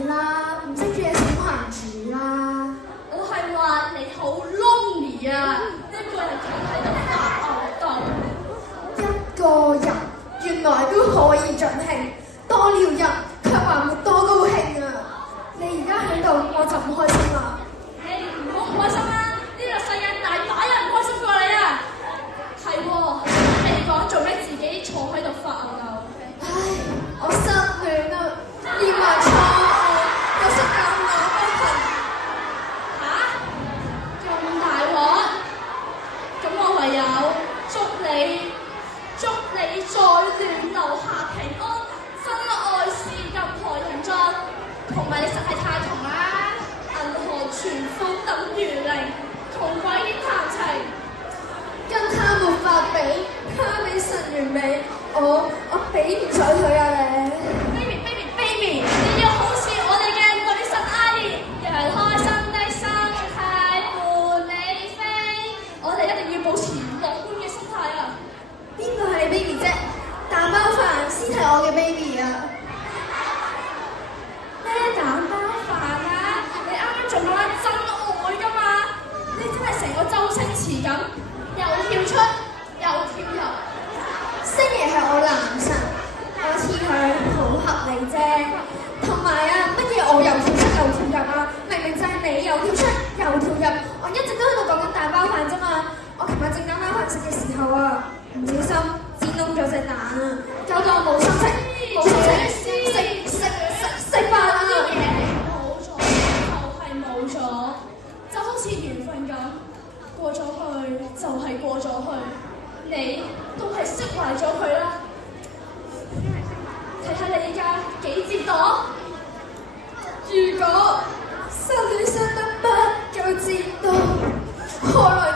你啦，唔識煮嘢食好閒煮啦。我係話你好 lonely 啊！一個人企喺度發吽哣。一個人原來都可以盡興，多了人卻還沒多高興啊！你而家喺度我就唔開心啦。你唔好唔開心啦！呢個世界大把人唔開心過你啊！係喎，你講做咩自己坐喺度發吽哣？唉，我失戀啦，連埋錯誤，有識教我不行。嚇？咁大鑊？咁我唯有祝你再亂留下平安，真愛是任何形狀。同埋你實係太窮啦！銀河存款等於零，窮鬼點談情？跟他沒法比，他比實完美，我比唔上佢啊你。baby，你要好似我哋嘅女神阿姨，讓開心的心態伴你飛。我哋一定要保持樂觀嘅心態啊！邊個係你 baby 啫？蛋包飯先係我嘅 baby 啊！咩蛋包飯啊？你啱啱仲講緊真愛㗎嘛？你真係成個周星馳咁，又跳出又跳入。星爺係我男神，我似佢好合理啫。同埋啊，乜嘢我又跳出又跳入啊？明明就係你又跳出又跳入，我一直都喺度講緊蛋包飯啫嘛。我琴日整蛋包飯食嘅時候啊，唔小心煎燶咗隻蛋啊，搞到我冇心情，冇心情食飯啊！啲嘢冇咗就係冇咗，就好似緣分咁，過咗去就係過咗去，你都係釋懷咗佢啦。睇下你依家幾折墮？如果失戀傷得不夠折墮，何來